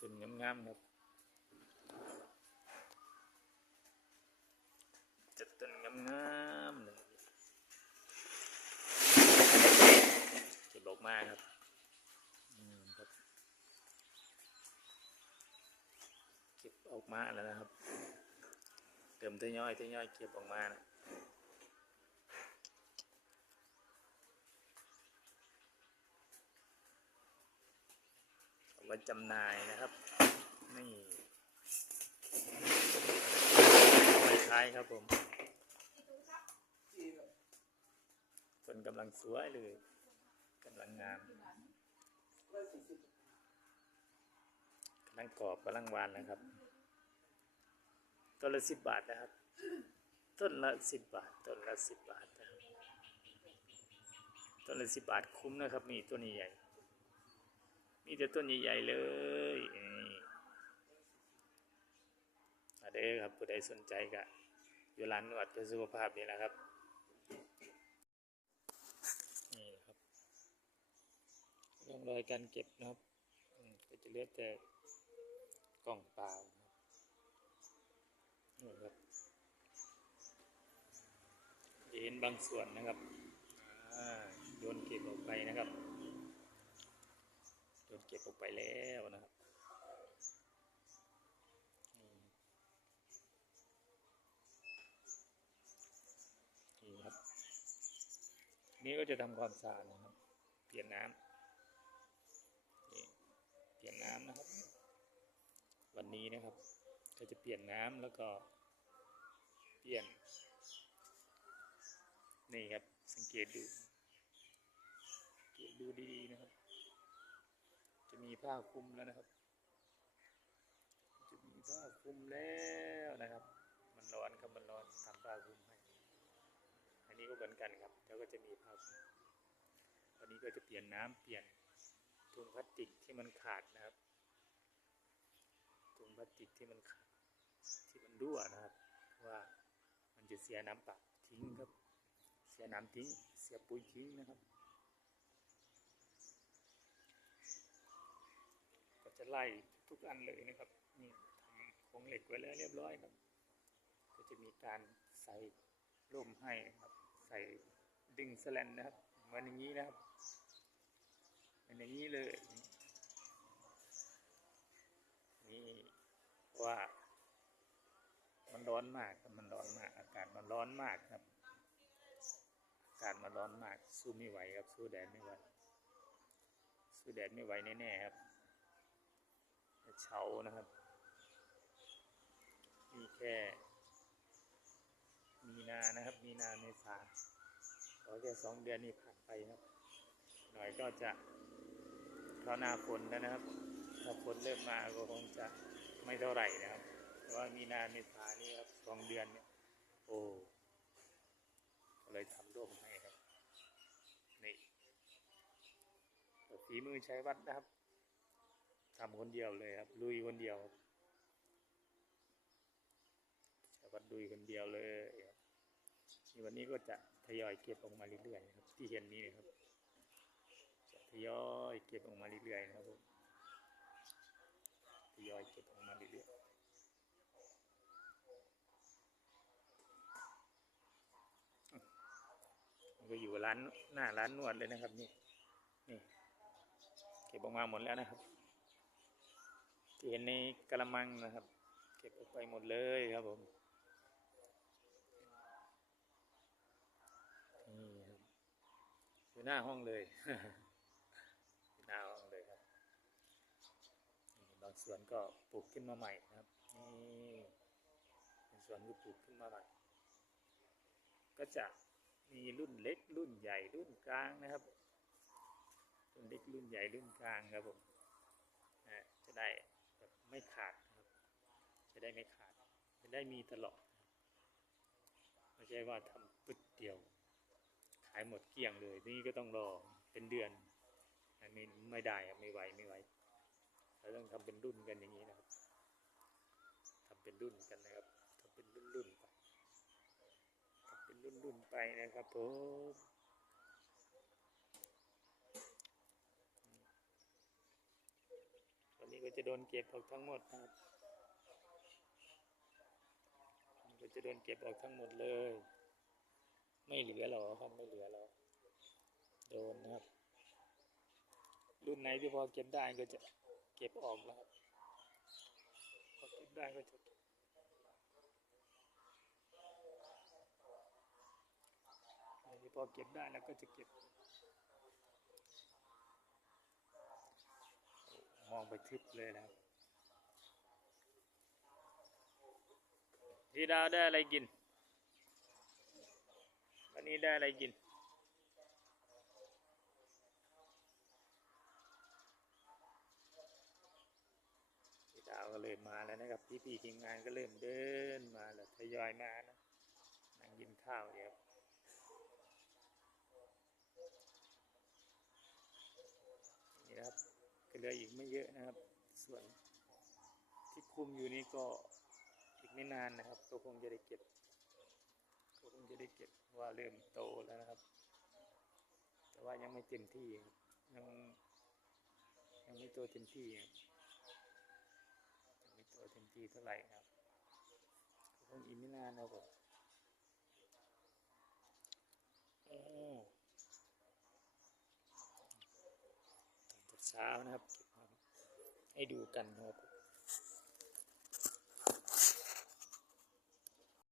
ต้นงามๆครับจัดต้นงามๆเลยเก็บออกมาครับอืมครับเก็บออกมาแล้วนะครับ เติมทยอยทยอยเก็บออกมานะเอา ไว้จำหน่ายนะครับนี่ไว้ขายครับผมต้นกำลังสวยเลยกำลังงามกำลังกรอบกำลังหวานนะครับ ต้นละสิบบาทนะครับ ต้นละสิบบาท ต้นละสิบบาทนะครับต้นละสิบบาทคุ้มนะครับนี่ต้นใหญ่ มีแต่ต้นใหญ่ๆเลยนี่มาเด้ครับผู้ใดสนใจก็อยู่ร้านนวดเพื่อสุขภาพนี่แหละครับนี่ครับร่องรอยการเก็บนะครับก็จะเลือแต่กล่องเปล่านะครับนี่ครับจะเห็นบางส่วนนะครับโดนเก็บออกไปนะครับ นเก็บออกไปแล้วนะครับนี่ครับ นี่ก็จะทำความสะอาดนะครับ เปลี่ยนน้ำนี่เปลี่ยนน้ำนะครับ วันนี้นะครับ ก็จะเปลี่ยนน้ำแล้วก็ เปลี่ยน นี่ครับสังเกตดูเกตดูดีๆนะครับ มีผ้าคลุมแล้วนะครับ จะมีผ้าคลุมแล้วนะครับ มันร้อนครับมันร้อนทำผ้าคลุมให้ อันนี้ก็เหมือนกันครับ แล้วก็จะมีผ้าคลุมวันนี้ก็จะเปลี่ยนน้ำเปลี่ยนถุงพลาสติกที่มันขาดนะครับ ถุงพลาสติกที่มันขาดที่มันรั่วนะครับ ว่ามันจะเสียน้ำเปล่าทิ้งครับ เสียน้ำทิ้ง เสียปุ๋ยทิ้งนะครับ จะไล่ทุกอันเลยนะครับนี่ทำโคงเหล็กไว้แล้วเรียบร้อยครับ ก็จะมีการใส่ร่มให้ครับใส่ดึงสแลนนะครับเหมือนอย่างนี้นะครับเป็นอย่างนี้เลยนี่ว่ามันร้อนมากครับมันร้อนมาก อากาศมันร้อนมากครับ อากาศมันร้อนมากสู้ไม่ไหวครับสู้แดดไม่ไหวสู้แดดไม่ไหวแน่ๆครับ นะครับ มีแค่ มีนานะครับ มีนาเมษาขอแค่สองเดือนนี้ผ่านไปครับ หน่อยก็จะเข้าหน้าฝนแล้วนะครับ ถ้าฝนเริ่มมาก็คงจะไม่เท่าไหร่นะครับ แต่ว่ามีนาเมษานี่ครับสองเดือนเนี่ย โอ้เลยทำร่มให้ครับ นี่ฝีมือใช้วัดนะครับ ทำคนเดียวเลยครับลุยคนเดียวครับวัดลุยคนเดียวเลยครับนี่วันนี้ก็จะทยอยเก็บออกมาเรื่อยๆครับ ที่เห็นนี้นะครับ จะทยอยเก็บออกมาเรื่อยๆนะครับผมทยอยเก็บออกมาเรื่อยๆก็อยู่ร้านหน้าร้านนวดเลยนะครับนี่นี่เก็บออกมาหมดแล้วนะครับ ที่เห็นในกระมังนะครับ เก็บออกไปหมดเลยครับผมนี่ครับอยู่หน้าห้องเลยอยู่หน้าห้องเลยครับบางส่วนก็ปลูกขึ้นมาใหม่นะครับนี่บางส่วนก็ปลูกขึ้นมาใหม่ก็จะมีรุ่นเล็กรุ่นใหญ่รุ่นกลางนะครับรุ่นเล็กรุ่นใหญ่รุ่นกลางครับผมจะได้ ไม่ขาดนะครับ จะได้ไม่ขาด จะได้มีตลอดไม่ใช่ว่าทำปึ๊ดเดียว ขายหมดเกลี้ยงเลยนี่ก็ต้องรอเป็นเดือนอันนี้ไม่ได้ไม่ไหวไม่ไหวเราต้องทำเป็นรุ่นกันอย่างนี้นะครับทำเป็นรุ่นกันนะครับทำเป็นรุ่นรุ่นๆไปทำเป็นรุ่นรุ่นๆไปนะครับผมวันนี้ ก็จะโดนเก็บออกทั้งหมดนะครับก็จะโดนเก็บออกทั้งหมดเลย ไม่เหลือหรอกครับไม่เหลือหรอกโดนนะครับ รุ่นไหนที่พอเก็บได้ก็จะเก็บออกแล้วครับพอเก็บได้ก็จะเก็บอันนี้พอเก็บได้แล้วก็จะเก็บ มองไปทึบเลยนะครับพี่ดาวได้อะไรกิน วันนี้ได้อะไรกินพี่ดาวก็เริ่มมาแล้วนะครับพี่พี่ๆทีมงานก็เริ่มเดินมาแล้วทยอยมานะนั่งกินข้าวเดียวนี่นะครับก็ เหลืออีกไม่เยอะนะครับ ส่วนที่คุมอยู่นี่ก็อีกไม่นานนะครับ ก็คงจะได้เก็บก็คงจะได้เก็บว่าเริ่มโตแล้วนะครับ แต่ว่ายังไม่เต็มที่ยังยังไม่โตเต็มที่ยังไม่โตเต็มที่เท่าไหร่ครับคงอีกไม่นานนะครับผมโอ้ตอน เช้านะครับ ให้ดูกันนะครับ